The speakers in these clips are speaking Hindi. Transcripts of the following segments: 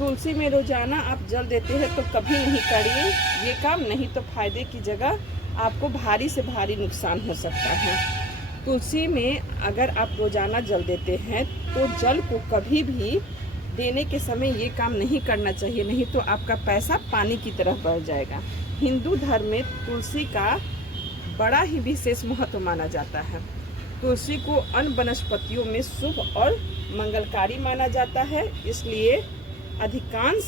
तुलसी में रोजाना आप जल देते हैं तो कभी नहीं करिए ये काम, नहीं तो फायदे की जगह आपको भारी से भारी नुकसान हो सकता है। तुलसी में अगर आप रोजाना जल देते हैं तो जल को कभी भी देने के समय ये काम नहीं करना चाहिए, नहीं तो आपका पैसा पानी की तरह बह जाएगा। हिंदू धर्म में तुलसी का बड़ा ही विशेष महत्व माना जाता है। तुलसी को अन्य वनस्पतियों में शुभ और मंगलकारी माना जाता है, इसलिए अधिकांश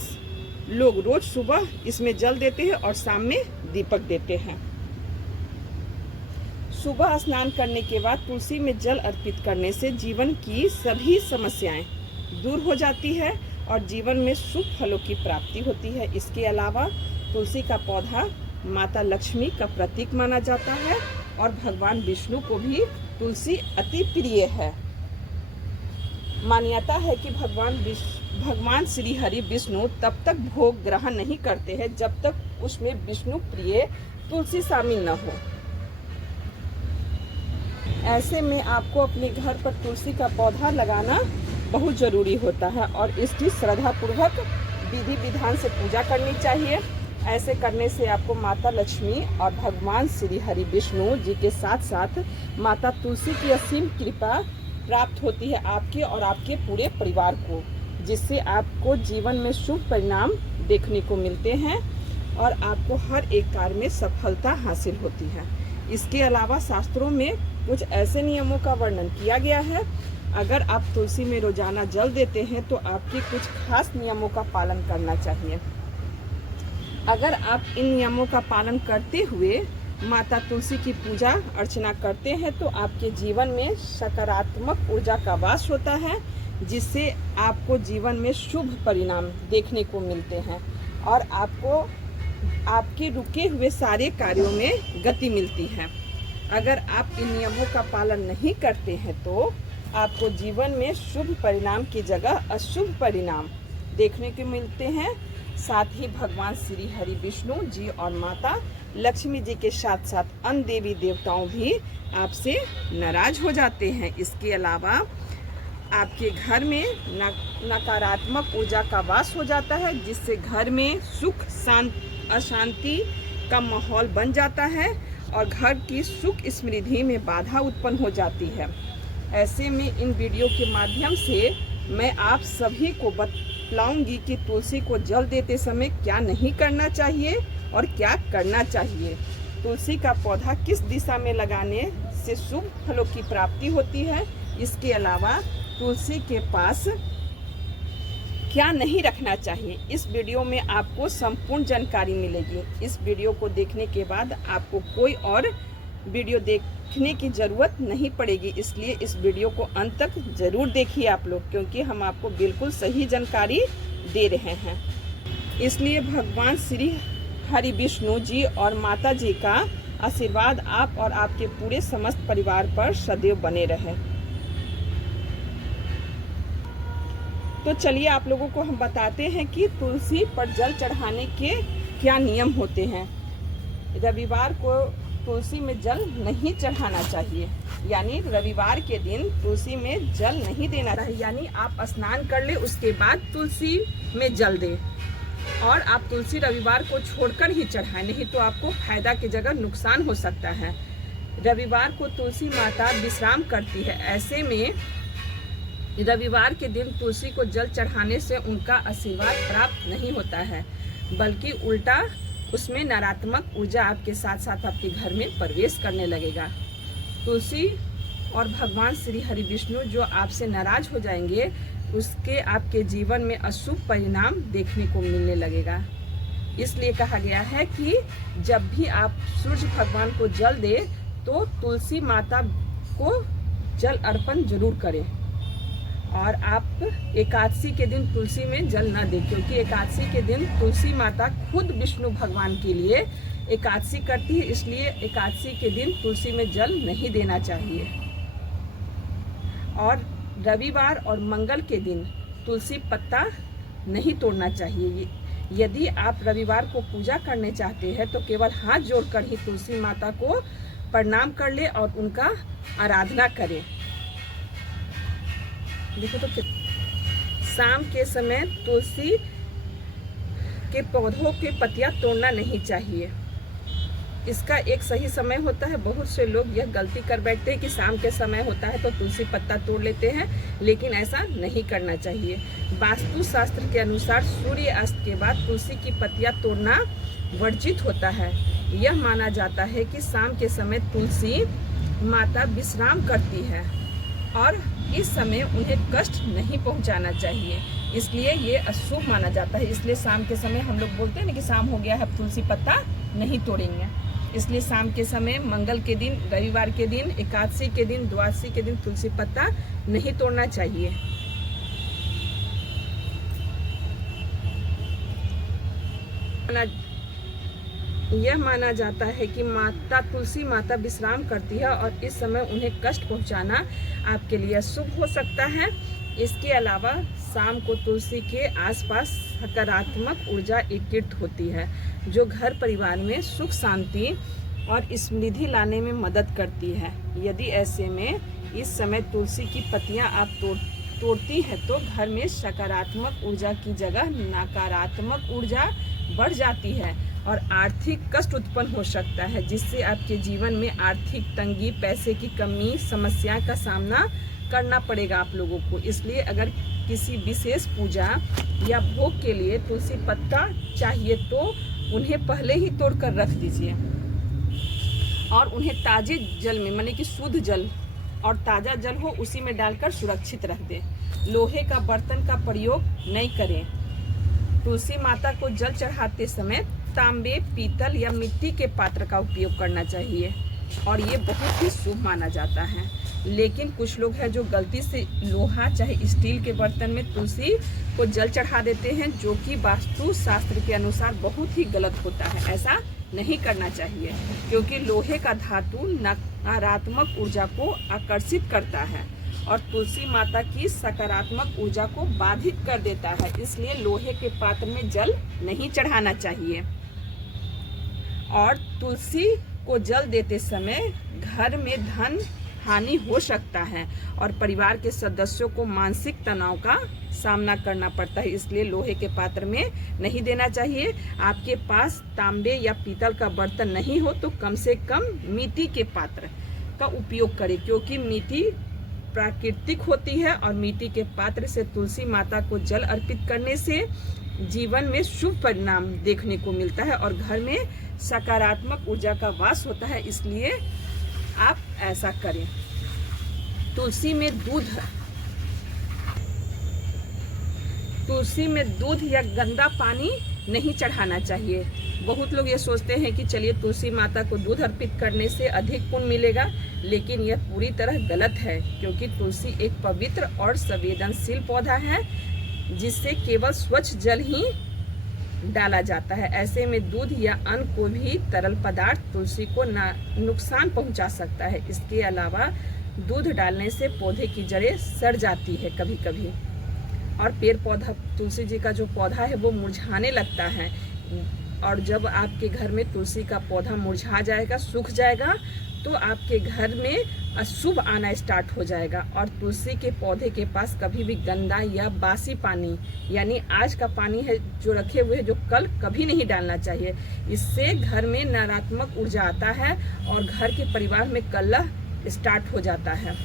लोग रोज सुबह इसमें जल देते हैं और शाम में दीपक देते हैं। सुबह स्नान करने के बाद तुलसी में जल अर्पित करने से जीवन की सभी समस्याएं दूर हो जाती है और जीवन में शुभ फलों की प्राप्ति होती है। इसके अलावा तुलसी का पौधा माता लक्ष्मी का प्रतीक माना जाता है और भगवान विष्णु को भी तुलसी अति प्रिय है। मान्यता है कि भगवान श्री हरि विष्णु तब तक भोग ग्रहण नहीं करते हैं जब तक उसमें विष्णु प्रिय तुलसी शामिल न हो। ऐसे में आपको अपने घर पर तुलसी का पौधा लगाना बहुत जरूरी होता है और इसकी श्रद्धा पूर्वक विधि विधान से पूजा करनी चाहिए। ऐसे करने से आपको माता लक्ष्मी और भगवान श्री हरि विष्णु जी के साथ साथ माता तुलसी की असीम कृपा प्राप्त होती है आपके और आपके पूरे परिवार को, जिससे आपको जीवन में शुभ परिणाम देखने को मिलते हैं और आपको हर एक कार्य में सफलता हासिल होती है। इसके अलावा शास्त्रों में कुछ ऐसे नियमों का वर्णन किया गया है। अगर आप तुलसी में रोजाना जल देते हैं तो आपके कुछ खास नियमों का पालन करना चाहिए। अगर आप इन नियमों का पालन करते हुए माता तुलसी की पूजा अर्चना करते हैं तो आपके जीवन में सकारात्मक ऊर्जा का वास होता है, जिससे आपको जीवन में शुभ परिणाम देखने को मिलते हैं और आपको आपके रुके हुए सारे कार्यों में गति मिलती है। अगर आप इन नियमों का पालन नहीं करते हैं तो आपको जीवन में शुभ परिणाम की जगह अशुभ परिणाम देखने को मिलते हैं। साथ ही भगवान श्री हरि विष्णु जी और माता लक्ष्मी जी के साथ साथ अन्य देवी देवताओं भी आपसे नाराज हो जाते हैं। इसके अलावा आपके घर में नकारात्मक ऊर्जा का वास हो जाता है, जिससे घर में सुख अशांति का माहौल बन जाता है और घर की सुख समृद्धि में बाधा उत्पन्न हो जाती है। ऐसे में इन वीडियो के माध्यम से मैं आप सभी को बतलाऊंगी कि तुलसी को जल देते समय क्या नहीं करना चाहिए और क्या करना चाहिए। तुलसी का पौधा किस दिशा में लगाने से शुभ फलों की प्राप्ति होती है। इसके अलावा तुलसी के पास क्या नहीं रखना चाहिए, इस वीडियो में आपको संपूर्ण जानकारी मिलेगी। इस वीडियो को देखने के बाद आपको कोई और वीडियो देखने की ज़रूरत नहीं पड़ेगी, इसलिए इस वीडियो को अंत तक ज़रूर देखिए आप लोग, क्योंकि हम आपको बिल्कुल सही जानकारी दे रहे हैं। इसलिए भगवान श्री हरि विष्णु जी और माता जी का आशीर्वाद आप और आपके पूरे समस्त परिवार पर सदैव बने रहे। तो चलिए आप लोगों को हम बताते हैं कि तुलसी पर जल चढ़ाने के क्या नियम होते हैं। रविवार को तुलसी में जल नहीं चढ़ाना चाहिए, यानी रविवार के दिन तुलसी में जल नहीं देना चाहिए। यानी आप स्नान कर ले उसके बाद तुलसी में जल दें और आप तुलसी रविवार को छोड़कर ही चढ़ाएं, नहीं तो आपको फायदा की जगह नुकसान हो सकता है। रविवार को तुलसी माता विश्राम करती है, ऐसे में रविवार के दिन तुलसी को जल चढ़ाने से उनका आशीर्वाद प्राप्त नहीं होता है, बल्कि उल्टा उसमें नकारात्मक ऊर्जा आपके साथ साथ आपके घर में प्रवेश करने लगेगा। तुलसी और भगवान श्री हरि विष्णु जो आपसे नाराज हो जाएंगे, उसके आपके जीवन में अशुभ परिणाम देखने को मिलने लगेगा। इसलिए कहा गया है कि जब भी आप सूर्य भगवान को जल दें तो तुलसी माता को जल अर्पण जरूर करें और आप एकादशी के दिन तुलसी में जल न दें, क्योंकि एकादशी के दिन तुलसी माता खुद विष्णु भगवान के लिए एकादशी करती है, इसलिए एकादशी के दिन तुलसी में जल नहीं देना चाहिए। और रविवार और मंगल के दिन तुलसी पत्ता नहीं तोड़ना चाहिए। यदि आप रविवार को पूजा करने चाहते हैं तो केवल हाथ जोड़कर ही तुलसी माता को प्रणाम कर ले और उनका आराधना करें। देखो तो शाम के समय तुलसी के पौधों के पत्तियां तोड़ना नहीं चाहिए। इसका एक सही समय होता है। बहुत से लोग यह गलती कर बैठते हैं कि शाम के समय होता है तो तुलसी पत्ता तोड़ लेते हैं, लेकिन ऐसा नहीं करना चाहिए। वास्तु शास्त्र के अनुसार सूर्य अस्त के बाद तुलसी की पत्तियां तोड़ना वर्जित होता है। यह माना जाता है कि शाम के समय तुलसी माता विश्राम करती है और इस समय उन्हें कष्ट नहीं पहुंचाना चाहिए, इसलिए ये अशुभ माना जाता है। इसलिए शाम के समय हम लोग बोलते हैं ना कि शाम हो गया है, अब तुलसी पत्ता नहीं तोड़ेंगे। इसलिए शाम के समय, मंगल के दिन, रविवार के दिन, एकादशी के दिन, द्वादशी के दिन तुलसी पत्ता नहीं तोड़ना चाहिए। यह माना जाता है कि तुलसी माता विश्राम करती है और इस समय उन्हें कष्ट पहुंचाना आपके लिए शुभ हो सकता है। इसके अलावा शाम को तुलसी के आसपास सकारात्मक ऊर्जा एकत्रित होती है, जो घर परिवार में सुख शांति और समृद्धि लाने में मदद करती है। यदि ऐसे में इस समय तुलसी की पत्तियां आप तोड़ती हैं तो घर में सकारात्मक ऊर्जा की जगह नकारात्मक ऊर्जा बढ़ जाती है और आर्थिक कष्ट उत्पन्न हो सकता है, जिससे आपके जीवन में आर्थिक तंगी, पैसे की कमी, समस्या का सामना करना पड़ेगा आप लोगों को। इसलिए अगर किसी विशेष पूजा या भोग के लिए तुलसी पत्ता चाहिए तो उन्हें पहले ही तोड़कर रख दीजिए और उन्हें ताजे जल में, माने कि शुद्ध जल और ताज़ा जल हो उसी में डालकर सुरक्षित रख दें। लोहे का बर्तन का प्रयोग नहीं करें। तुलसी माता को जल चढ़ाते समय तांबे, पीतल या मिट्टी के पात्र का उपयोग करना चाहिए और ये बहुत ही शुभ माना जाता है। लेकिन कुछ लोग हैं जो गलती से लोहा चाहे स्टील के बर्तन में तुलसी को जल चढ़ा देते हैं, जो कि वास्तु शास्त्र के अनुसार बहुत ही गलत होता है। ऐसा नहीं करना चाहिए, क्योंकि लोहे का धातु नकारात्मक ऊर्जा को आकर्षित करता है और तुलसी माता की सकारात्मक ऊर्जा को बाधित कर देता है। इसलिए लोहे के पात्र में जल नहीं चढ़ाना चाहिए। और तुलसी को जल देते समय घर में धन हानि हो सकता है और परिवार के सदस्यों को मानसिक तनाव का सामना करना पड़ता है, इसलिए लोहे के पात्र में नहीं देना चाहिए। आपके पास तांबे या पीतल का बर्तन नहीं हो तो कम से कम मिट्टी के पात्र का उपयोग करें, क्योंकि मिट्टी प्राकृतिक होती है और मिट्टी के पात्र से तुलसी माता को जल अर्पित करने से जीवन में शुभ परिणाम देखने को मिलता है और घर में सकारात्मक ऊर्जा का वास होता है। इसलिए आप ऐसा करें। तुलसी में दूध या गंदा पानी नहीं चढ़ाना चाहिए। बहुत लोग ये सोचते हैं कि चलिए तुलसी माता को दूध अर्पित करने से अधिक पुण्य मिलेगा, लेकिन यह पूरी तरह गलत है, क्योंकि तुलसी एक पवित्र और संवेदनशील पौधा है जिससे केवल स्वच्छ जल ही डाला जाता है। ऐसे में दूध या अन्य कोई भी तरल पदार्थ तुलसी को नुकसान पहुंचा सकता है। इसके अलावा दूध डालने से पौधे की जड़ें सड़ जाती है कभी कभी और पेड़ पौधा, तुलसी जी का जो पौधा है वो मुरझाने लगता है और जब आपके घर में तुलसी का पौधा मुरझा जाएगा, सूख जाएगा, तो आपके घर में अशुभ आना स्टार्ट हो जाएगा और तुलसी के पौधे के पास कभी भी गंदा या बासी पानी, यानी आज का पानी है जो रखे हुए है, जो कल कभी नहीं डालना चाहिए। इससे घर में नकारात्मक ऊर्जा आता है और घर के परिवार में कलह स्टार्ट हो जाता है।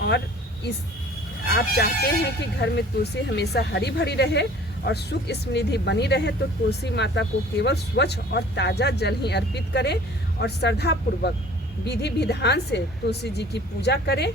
और आप चाहते हैं कि घर में तुलसी हमेशा हरी भरी रहे और सुख समृद्धि बनी रहे, तो तुलसी माता को केवल स्वच्छ और ताज़ा जल ही अर्पित करें और श्रद्धा पूर्वक विधि विधान से तुलसी जी की पूजा करें।